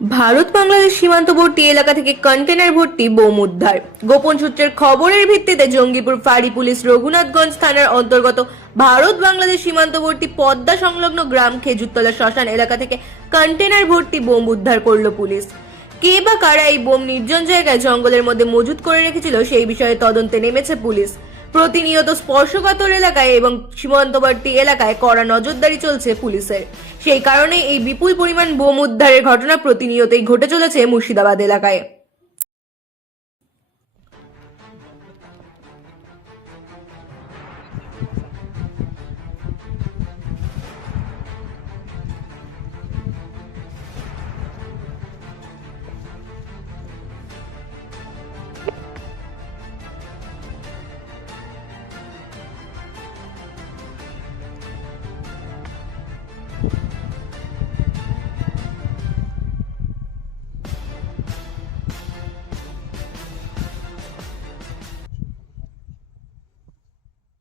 ভারত বাংলাদেশ সীমান্তবর্তী এলাকা থেকে কন্টেনার ভর্তি বোম উদ্ধার। গোপন সূত্রের খবরের ভিত্তিতে জঙ্গিপুর ফাঁড়ি পুলিশ রঘুনাথগঞ্জ থানার অন্তর্গত ভারত বাংলাদেশ সীমান্তবর্তী পদ্মা সংলগ্ন গ্রাম খেজুরতলা শ্মশান এলাকা থেকে কন্টেনার ভর্তি বোম উদ্ধার করলো পুলিশ। কে বা কারা এই বোম নির্জন জায়গায় জঙ্গলের মধ্যে মজুত করে রেখেছিল সেই বিষয়ে তদন্তে নেমেছে পুলিশ। প্রতিনিয়ত স্পর্শকাতর এলাকায় এবং সীমান্তবর্তী এলাকায় কড়া নজরদারি চলছে পুলিশের। সেই কারণে এই বিপুল পরিমাণ বোম উদ্ধারের ঘটনা প্রতিনিয়তই ঘটে চলেছে মুর্শিদাবাদ এলাকায়।